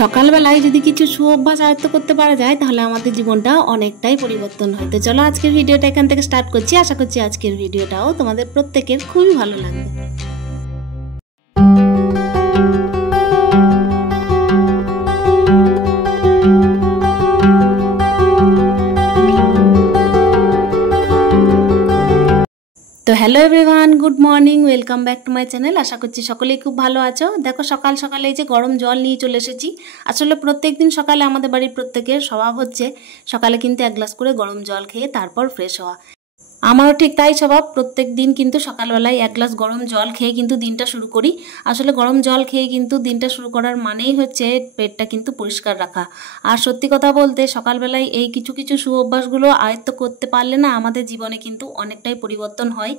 সকালবেলায় যদি কিছু সুঅভ্যাস আয়ত্ত করতে পারা যায় তাহলে আমাদের জীবনটা অনেকটাই পরিবর্তন হয়। তো চলো আজকের ভিডিওটা এখান থেকে স্টার্ট করছি। আশা করছি আজকের ভিডিওটাও তোমাদের প্রত্যেকের খুবই ভালো লাগবে। তো hello everyone, good morning, welcome back to my channel. আশা করছি সকলেই খুব ভালো আছো। দেখো সকাল সকালে এই যে গরম জল নিয়ে চলে এসেছি। আসলে প্রত্যেক দিন সকালে আমাদের বাড়ির প্রত্যেকের স্বভাব হচ্ছে সকালে কিন্তু এক গ্লাস করে গরম জল খেয়ে তারপর ফ্রেশ হওয়া। আমারও ঠিক তাই স্বভাব। প্রত্যেক দিন কিন্তু সকালবেলায় এক গ্লাস গরম জল খেয়ে কিন্তু দিনটা শুরু করি। আসলে গরম জল খেয়ে কিন্তু দিনটা শুরু করার মানেই হচ্ছে পেটটা কিন্তু পরিষ্কার রাখা। আর সত্যি কথা বলতে সকালবেলায় এই কিছু কিছু সুঅভ্যাসগুলো আয়ত্ত করতে পারলে না আমাদের জীবনে কিন্তু অনেকটাই পরিবর্তন হয়।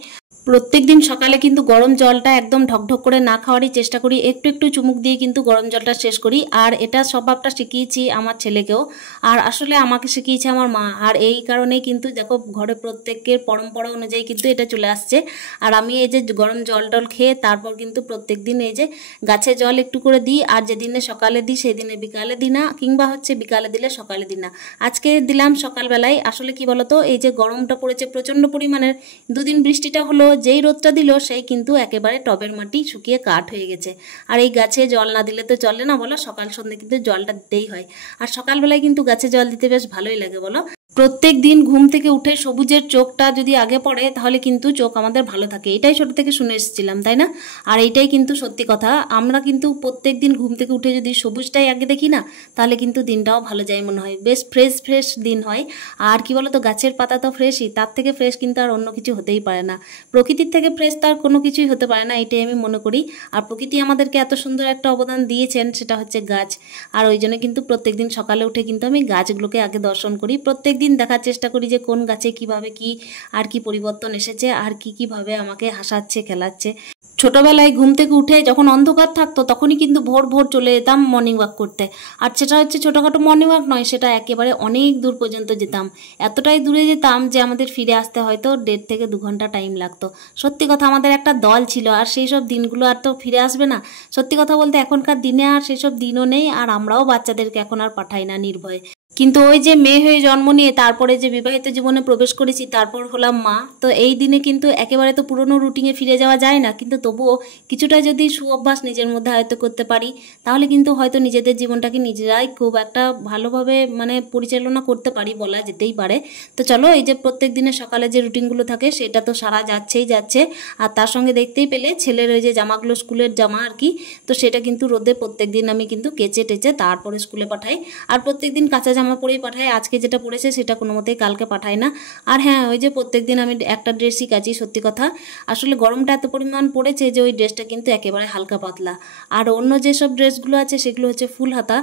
প্রত্যেক দিন সকালে কিন্তু গরম জলটা একদম ঢকঢক করে না খাওয়ারই চেষ্টা করি, একটু একটু চুমুক দিয়ে কিন্তু গরম জলটা শেষ করি। আর এটা স্বভাবটা শিখিয়েছি আমার ছেলেকেও, আর আসলে আমাকে শিখিয়েছে আমার মা। আর এই কারণেই কিন্তু দেখো ঘরে প্রত্যেকের পরম্পরা অনুযায়ী কিন্তু এটা চলে আসছে। আর আমি এই যে গরম জল টল খেয়ে তারপর কিন্তু প্রত্যেক দিন এই যে গাছে জল একটু করে দিই। আর যেদিনে সকালে দিই সেদিনে বিকালে দিই না, কিংবা হচ্ছে বিকালে দিলে সকালে দিই না। আজকে দিলাম সকালবেলায়। আসলে কি বলতো, এই যে গরমটা পড়েছে প্রচণ্ড পরিমাণের, দুদিন বৃষ্টিটা হলো, যেই রোদটা দিল সেই কিন্তু একেবারে টবের মাটি শুকিয়ে কাঠ হয়ে গেছে। আর এই গাছে জল না দিলে তো চলে না বলো, সকাল সন্ধ্যে কিন্তু জলটা দিতেই হয়। আর সকালবেলায় কিন্তু গাছে জল দিতে বেশ ভালোই লাগে বলো। প্রত্যেক দিন ঘুম থেকে উঠে সবুজের চোখটা যদি আগে পড়ে তাহলে কিন্তু চোখ আমাদের ভালো থাকে, এটাই ছোট থেকে শুনে এসেছিলাম, তাই না? আর এইটাই কিন্তু সত্যি কথা। আমরা কিন্তু প্রত্যেক দিন ঘুম থেকে উঠে যদি সবুজটাই আগে দেখি না, তাহলে কিন্তু দিনটাও ভালো যায় মনে হয়, বেশ ফ্রেশ ফ্রেশ দিন হয়। আর কি বলতো, গাছের পাতা তো ফ্রেশই, তার থেকে ফ্রেশ কিন্তু আর অন্য কিছু হতেই পারে না। প্রকৃতির থেকে ফ্রেশ তো আর কোনো কিছুই হতে পারে না, এটাই আমি মনে করি। আর প্রকৃতি আমাদেরকে এত সুন্দর একটা অবদান দিয়েছেন, সেটা হচ্ছে গাছ। আর ওই জন্য কিন্তু প্রত্যেক দিন সকালে উঠে কিন্তু আমি গাছগুলোকে আগে দর্শন করি। প্রত্যেক দিন দেখার চেষ্টা করি যে কোন গাছে কিভাবে কি আর কি পরিবর্তন এসেছে, আর কি কিভাবে আমাকে হাসাচ্ছে খেলাচ্ছে। ছোটবেলায় ঘুম থেকে উঠে যখন অন্ধকার থাকতো তখনই কিন্তু ভোর ভোর চলে যেতাম মর্নিং ওয়াক করতে। আর সেটা হচ্ছে ছোটোখাটো মর্নিং ওয়াক নয়, সেটা একেবারে অনেক দূর পর্যন্ত যেতাম। এতটাই দূরে যেতাম যে আমাদের ফিরে আসতে হয়তো 1.5 থেকে 2 ঘন্টা টাইম লাগতো। সত্যি কথা, আমাদের একটা দল ছিল, আর সেই সব দিনগুলো আর তো ফিরে আসবে না। সত্যি কথা বলতে এখনকার দিনে আর সেই সব দিনও নেই, আর আমরাও বাচ্চাদেরকে এখন আর পাঠাই না নির্ভয়ে। কিন্তু ওই যে মেয়ে হয়ে জন্ম নিয়ে তারপরে যে বিবাহিত জীবনে প্রবেশ করেছি, তারপর হলাম মা, তো এই দিনে কিন্তু একেবারে তো পুরনো রুটিনে ফিরে যাওয়া যায় না। কিন্তু তবুও কিছুটা যদি সুঅভ্যাস নিজের মধ্যে আয়ত্ত করতে পারি তাহলে কিন্তু হয়তো নিজেদের জীবনটাকে নিজেরাই খুব একটা ভালোভাবে পরিচালনা করতে পারি, বলা যেতেই পারে। তো চলো, এই যে প্রত্যেক দিনের সকালে যে রুটিনগুলো থাকে সেটা তো সারা যাচ্ছেই যাচ্ছে। আর তার সঙ্গে দেখতেই পেলে ছেলের ওই যে জামাগুলো, স্কুলের জামা আর কি, তো সেটা কিন্তু রোদে প্রত্যেক দিন আমি কিন্তু কেচে টেচে তারপরে স্কুলে পাঠাই। আর প্রত্যেক দিন কাঁচা জামা পরেই পাঠাই। আজকে যেটা পড়েছে সেটা কোনো মতেই কালকে পাঠাই না। আর হ্যাঁ, ওই যে প্রত্যেক দিন আমি একটা ড্রেসই কাচি। সত্যি কথা, আসলে গরমটা এত পরিমাণ পড়েছে যে ওই ড্রেসটা কিন্তু একেবারে হালকা পাতলা। আর অন্য যেসব ড্রেসগুলো আছে সেগুলো হচ্ছে ফুল হাতা।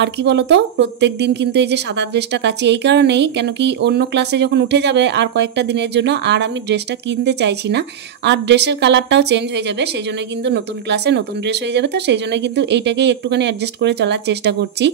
আর কি বলতো, প্রত্যেক দিন কিন্তু এই যে সাদা ড্রেসটা কাচি এই কারণেই, কেন কি অন্য ক্লাসে যখন উঠে যাবে আর কয়েকটা দিনের জন্য, আর আমি ড্রেসটা কিনতে চাইছি না। আর ড্রেসের কালারটাও চেঞ্জ হয়ে যাবে, সেই জন্য কিন্তু নতুন ক্লাসে নতুন ড্রেস হয়ে যাবে। তো সেই জন্য কিন্তু এইটাকেই একটুখানি অ্যাডজাস্ট করে চলার চেষ্টা করছি।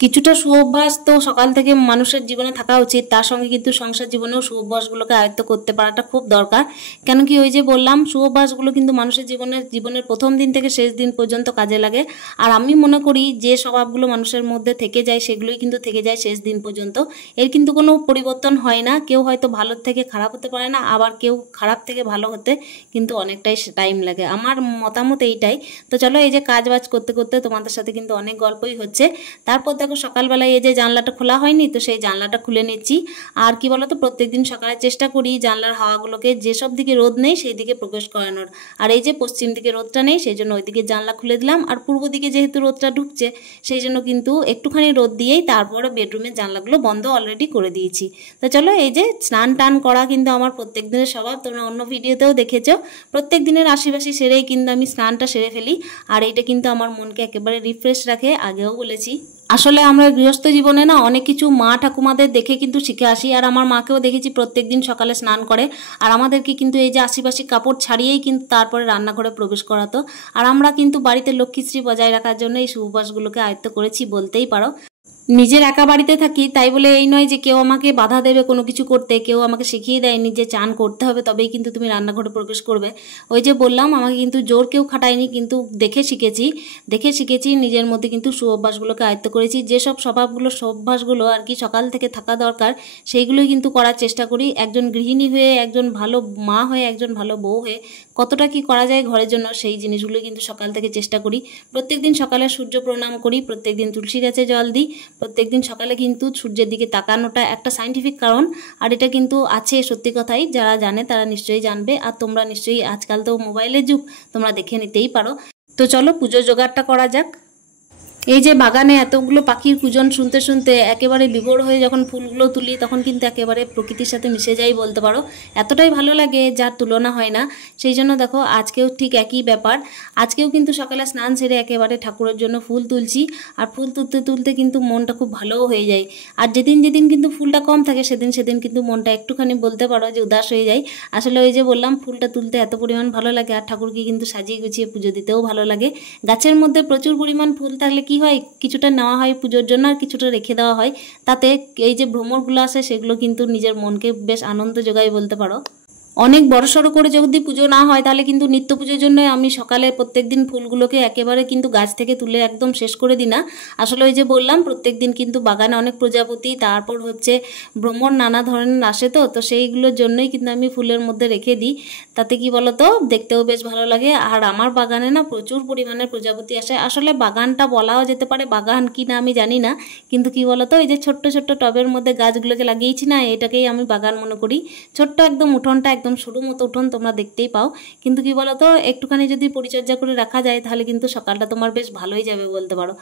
কিছুটা সুঅভ্যাস তো সকাল থেকে মানুষের জীবনে থাকা উচিত, তার সঙ্গে কিন্তু সংসার জীবনেও সুঅভ্যাসগুলোকে আয়ত্ত করতে পারাটা খুব দরকার। কেন কি, ওই যে বললাম, সুঅভ্যাসগুলো কিন্তু মানুষের জীবনের প্রথম দিন থেকে শেষ দিন পর্যন্ত কাজে লাগে। আর আমি মনে করি যে স্বভাবগুলো মানুষের মধ্যে থেকে যায় সেগুলোই কিন্তু থেকে যায় শেষ দিন পর্যন্ত। এর কিন্তু কোনো পরিবর্তন হয় না। কেউ হয়তো ভালো থেকে খারাপ হতে পারে না, আবার কেউ খারাপ থেকে ভালো হতে কিন্তু অনেকটাই টাইম লাগে। আমার মতামত এইটাই। তো চলো, এই যে কাজ বাজ করতে করতে তোমাদের সাথে কিন্তু অনেক গল্পই হচ্ছে। তারপর দেখো সকালবেলায় এই যে জানলাটা খোলা হয়নি, তো সেই জানলাটা খুলে নিচ্ছি। আর কি বলতো, প্রত্যেকদিন সকালে চেষ্টা করি জানলার হাওয়াগুলোকে যেসব দিকে রোদ নেই সেই দিকে প্রবেশ করানোর। আর এই যে পশ্চিম দিকে রোদটা নেই সেই জন্য ওইদিকে জানলা খুলে দিলাম। আর পূর্ব দিকে যেহেতু রোদটা ঢুকছে সেই জন্য কিন্তু একটুখানি রোদ দিয়েই তারপরে বেডরুমের জানলাগুলো বন্ধ অলরেডি করে দিয়েছি। তো চলো, এই যে স্নান টান করা কিন্তু আমার প্রত্যেক দিনের স্বভাব, তোমরা অন্য ভিডিওতেও দেখেছো। প্রত্যেক দিনের আশিবাসি সেরেই কিন্তু আমি স্নানটা সেরে ফেলি। আর এইটা কিন্তু আমার মনকে একেবারে রিফ্রেশ রাখে, আগেও বলেছি। আসলে আমরা গৃহস্থ জীবনে না অনেক কিছু মা ঠাকুমাদের দেখে কিন্তু শিখে আসি। আর আমার মাকেও দেখেছি প্রত্যেক দিন সকালে স্নান করে, আর আমাদেরকে কিন্তু এই যে আশিপাশি কাপড় ছাড়িয়েই কিন্তু তারপরে রান্নাঘরে প্রবেশ করাতো। আর আমরা কিন্তু বাড়িতে লক্ষ্মীশ্রী বজায় রাখার জন্য এই সুবাসগুলোকে আয়ত্ত করেছি বলতেই পারো। নিজের একা বাড়িতে থাকি তাই বলে এই নয় যে কেউ আমাকে বাধা দেবে কোনো কিছু করতে, কেউ আমাকে শিখিয়ে দেয়নি যে চান করতে হবে তবেই কিন্তু তুমি রান্নাঘরে প্রবেশ করবে। ওই যে বললাম, আমাকে কিন্তু জোর কেউ খাটায়নি, কিন্তু দেখে শিখেছি নিজের মধ্যে কিন্তু সুঅভ্যাসগুলোকে আয়ত্ত করেছি। যেসব অভ্যাসগুলো আর কি সকাল থেকে থাকা দরকার সেইগুলোই কিন্তু করার চেষ্টা করি। একজন গৃহিণী হয়ে, একজন ভালো মা হয়ে, একজন ভালো বউ হয়ে কতটা কি করা যায় ঘরের জন্য সেই জিনিসগুলো কিন্তু সকাল থেকে চেষ্টা করি। প্রত্যেকদিন সকালে সূর্য প্রণাম করি, প্রত্যেকদিন তুলসী গাছে জল দিই, প্রত্যেকদিন সকালে কিন্তু সূর্যের দিকে তাকানোটা একটা সায়েন্টিফিক কারণ, আর এটা কিন্তু আছে সত্যি কথাই। যারা জানে তারা নিশ্চয়ই জানবে, আর তোমরা নিশ্চয়ই, আজকাল তো মোবাইলের যুগ, তোমরা দেখে নিতেই পারো। তো চলো পুজোর জোগাড়টা করা যাক। এই যে বাগানে এতগুলো পাখির কুজন শুনতে শুনতে একেবারে বিভোর হয়ে যখন ফুলগুলো তুলি তখন কিন্তু একেবারে প্রকৃতির সাথে মিশে যাই বলতে পারো। এতটাই ভালো লাগে যার তুলনা হয় না। সেই জন্য দেখো আজকেও ঠিক একই ব্যাপার। আজকেও কিন্তু সকালে স্নান সেরে একেবারে ঠাকুরের জন্য ফুল তুলছি, আর ফুল তুলতে তুলতে কিন্তু মনটা খুব ভালোও হয়ে যায়। আর যেদিন কিন্তু ফুলটা কম থাকে সেদিন কিন্তু মনটা একটুখানি বলতে পারো যে উদাস হয়ে যায়। আসলে ওই যে বললাম, ফুলটা তুলতে এত পরিমাণ ভালো লাগে, আর ঠাকুরকে কিন্তু সাজিয়ে গুছিয়ে পুজো দিতেও ভালো লাগে। গাছের মধ্যে প্রচুর পরিমাণ ফুল থাকলে কি হয়, কিছুটা নেওয়া হয় পুজোর জন্য আর কিছুটা রেখে দেওয়া হয়, তাতে এই যে ভ্রমরগুলো আসে সেগুলো কিন্তু নিজের মনকে বেশ আনন্দ যোগায় বলতে পারো। অনেক বড়সড় করে যদি পুজো না হয় তাহলে কিন্তু নিত্য পুজোর জন্য আমি সকালে প্রত্যেকদিন ফুলগুলোকে একেবারে কিন্তু গাছ থেকে তুলে একদম শেষ করে দিই না। আসলে ওই যে বললাম, প্রত্যেকদিন কিন্তু বাগানে অনেক প্রজাপতি, তারপর হচ্ছে ভ্রমর নানা ধরনের আসে, তো সেইগুলোর জন্যই কিন্তু আমি ফুলের মধ্যে রেখে দিই। তাতে কি বলতো, দেখতেও বেশ ভালো লাগে। আর আমার বাগানে না প্রচুর পরিমাণে প্রজাপতি আসে। আসলে বাগানটা বলাও যেতে পারে, বাগান কি না আমি জানি না, কিন্তু কি বলতো, এই যে ছোট্ট ছোট্ট টবের মধ্যে গাছগুলোকে লাগিয়েছি না, এটাকেই আমি বাগান মনে করি। ছোট্ট একদম উঠোনটা, একদম সরু মতো উঠোন, তোমরা দেখতেই পাও। কিন্তু কি বলতো, একটুখানি যদি পরিচর্যা করে রাখা যায় তাহলে কিন্তু সকালটা তোমার বেশ ভালোই যাবে বলতে পারো।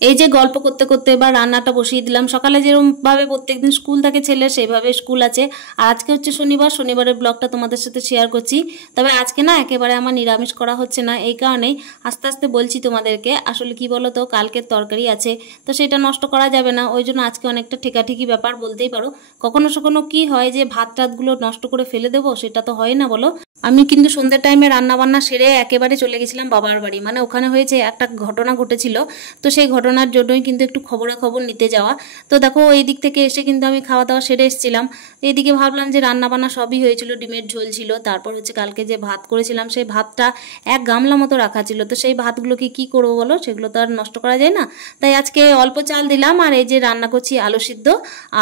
এই যে গল্প করতে করতে এবার রান্নাটা বসিয়ে দিলাম। সকালে যেরকমভাবে প্রত্যেকদিন স্কুল থাকে ছেলে, সেইভাবে স্কুল আছে। আর আজকে হচ্ছে শনিবারের ব্লগটা তোমাদের সাথে শেয়ার করছি। তবে আজকে না একেবারে আমার নিরামিষ করা হচ্ছে না, এই কারণেই আস্তে আস্তে বলছি তোমাদেরকে। আসলে কি বলো তো, কালকের তরকারি আছে, তো সেটা নষ্ট করা যাবে না, ওই জন্য আজকে অনেকটা ঠেকাঠেকি ব্যাপার বলতেই পারো। কখনো কখনো কি হয় যে ভাত টাতগুলো নষ্ট করে ফেলে দেবো, সেটা তো হয় না বলো। আমি কিন্তু সন্ধ্যের টাইমে রান্নাবান্না সেরে একেবারে চলে গেছিলাম বাবার বাড়ি। মানে ওখানে হয়েছে একটা ঘটনা ঘটেছিল, তো সেই ঘটনার জন্যই কিন্তু একটু খবরাখবর নিতে যাওয়া। তো দেখো এই দিক থেকে এসে কিন্তু আমি খাওয়া দাওয়া সেরে এসেছিলাম। এইদিকে ভাবলাম যে রান্নাবান্না সবই হয়েছিল, ডিমের ঝোল ছিল, তারপর হচ্ছে কালকে যে ভাত করেছিলাম সেই ভাতটা এক গামলা মতো রাখা ছিল। তো সেই ভাতগুলোকে কি করবো বলো, সেগুলো তো আর নষ্ট করা যায় না। তাই আজকে অল্প চাল দিলাম, আর এই যে রান্না করছি আলু সিদ্ধ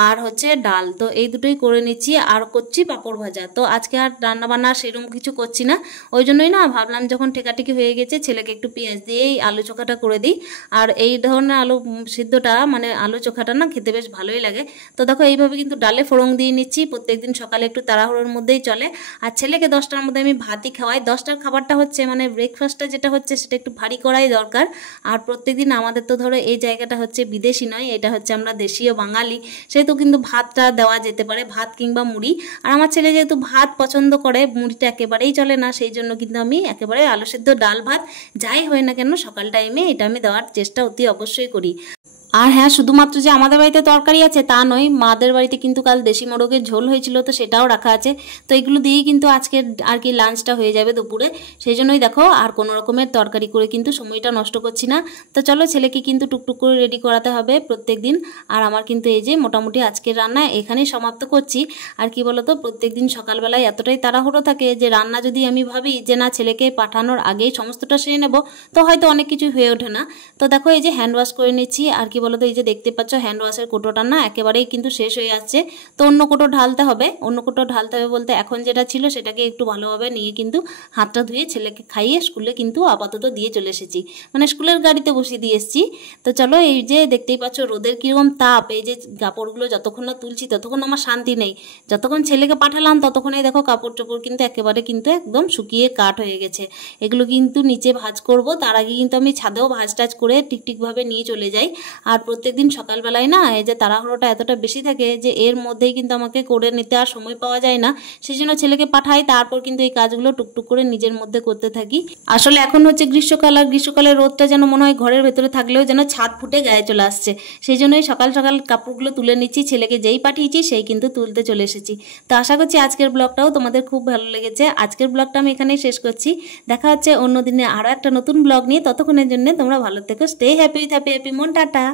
আর হচ্ছে ডাল, তো এই দুটোই করে নিচ্ছি, আর করছি পাঁপড় ভাজা। তো আজকে আর রান্নাবান্না সেরকম কিছু করছি না, ওই জন্যই না ভাবলাম যখন ঠেকাঠেকি হয়ে গেছে ছেলেকে একটু পেঁয়াজ দিয়েই আলু চোখাটা করে দিই। আর এই ধরনের আলু সিদ্ধটা, মানে আলু চোখাটা না খেতে বেশ ভালোই লাগে। তো দেখো এইভাবে কিন্তু ডালে ফোড়ন দিয়ে নিচ্ছি। প্রত্যেকদিন সকালে একটু তাড়াহুড়োর মধ্যেই চলে। আর ছেলেকে 10টার মধ্যে আমি ভাতই খাওয়াই। 10টার খাবারটা হচ্ছে মানে ব্রেকফাস্টটা যেটা হচ্ছে সেটা একটু ভারী করাই দরকার। আর প্রত্যেকদিন আমাদের তো ধরো এই জায়গাটা হচ্ছে বিদেশি নয়, এটা হচ্ছে আমরা দেশীয় বাঙালি, সেহেতু কিন্তু ভাতটা দেওয়া যেতে পারে, ভাত কিংবা মুড়ি। আর আমার ছেলে যেহেতু ভাত পছন্দ করে, মুড়িটা একেবারেই চলে না, সেই জন্য কিন্তু আমি একেবারে আলু সিদ্ধ ডাল ভাত যাই হয় না কেন সকাল টাইমে এটা আমি দেওয়ার চেষ্টা অতি অবশ্যই করি। আর হ্যাঁ, শুধুমাত্র যে আমাদের বাড়িতে তরকারি আছে তা নয়, মাদের বাড়িতে কিন্তু কাল দেশি মোরগের ঝোল হয়েছিল, তো সেটাও রাখা আছে। তো এগুলো দিয়েই কিন্তু আজকে আর কি লাঞ্চটা হয়ে যাবে দুপুরে। সেই জন্যই দেখো আর কোনো রকমের তরকারি করে কিন্তু সময়টা নষ্ট করছি না। তো চলো ছেলেকে কিন্তু টুকটুক করে রেডি করাতে হবে প্রত্যেক দিন। আর আমার কিন্তু এই যে মোটামুটি আজকের রান্না এখানেই সমাপ্ত করছি। আর কি বলতো, প্রত্যেক দিন সকালবেলায় এতটাই তাড়াহুড়ো থাকে যে রান্না যদি আমি ভাবি যে না ছেলেকে পাঠানোর আগেই সমস্তটা সেরে নেব, তো হয়তো অনেক কিছু হয়ে ওঠে না। তো দেখো এই যে হ্যান্ড ওয়াশ করে নিচ্ছি। আর কি বলতো, এই যে দেখতে পাচ্ছ হ্যান্ড ওয়াশের কোটোটা না একেবারেই কিন্তু শেষ হয়ে যাচ্ছে, তো অন্য কোটো ঢালতে হবে। বলতে এখন যেটা ছিল সেটাকে একটু ভালোভাবে নিয়ে কিন্তু হাতটা ধুয়ে ছেলেকে খাইয়ে স্কুলে কিন্তু আপাতত দিয়ে চলে এসেছি, মানে স্কুলের গাড়িতে বসিয়ে দিয়ে এসেছি। তো চলো এই যে দেখতেই পাচ্ছ রোদের কিরকম তাপ, এই যে কাপড়গুলো যতক্ষণ না তুলছি ততক্ষণ আমার শান্তি নেই। যতক্ষণ ছেলেকে পাঠালাম ততক্ষণই দেখো কাপড় চোপড় কিন্তু একেবারে কিন্তু একদম শুকিয়ে কাঠ হয়ে গেছে। এগুলো কিন্তু নিচে ভাঁজ করব, তার আগে কিন্তু আমি ছাদেও ভাঁজ টাজ করে ঠিকঠিকভাবে নিয়ে চলে যাই। আর প্রত্যেকদিন সকালবেলায় না এই যে তাড়াহুড়োটা এতটা বেশি থাকে যে এর মধ্যেই কিন্তু আমাকে করে নিতে আর সময় পাওয়া যায় না, সেই জন্য ছেলেকে পাঠাই, তারপর কিন্তু এই কাজগুলো টুকটুক করে নিজের মধ্যে করতে থাকি। আসলে এখন হচ্ছে গ্রীষ্মকাল, আর গ্রীষ্মকালের রোদটা যেন মনে হয় ঘরের ভেতরে থাকলেও যেন ছাদ ফুটে গায়ে চলে আসছে। সেই জন্যই সকাল সকাল কাপড়গুলো তুলে নিচ্ছি, ছেলেকে যেই পাঠিয়েছি সেই কিন্তু তুলতে চলে এসেছি। তো আশা করছি আজকের ব্লগটাও তোমাদের খুব ভালো লেগেছে। আজকের ব্লগটা আমি এখানেই শেষ করছি, দেখা হচ্ছে অন্য দিনে আরও একটা নতুন ব্লগ নিয়ে। ততক্ষণের জন্য তোমরা ভালো থেকো, স্টে হ্যাপি, মন টাটা।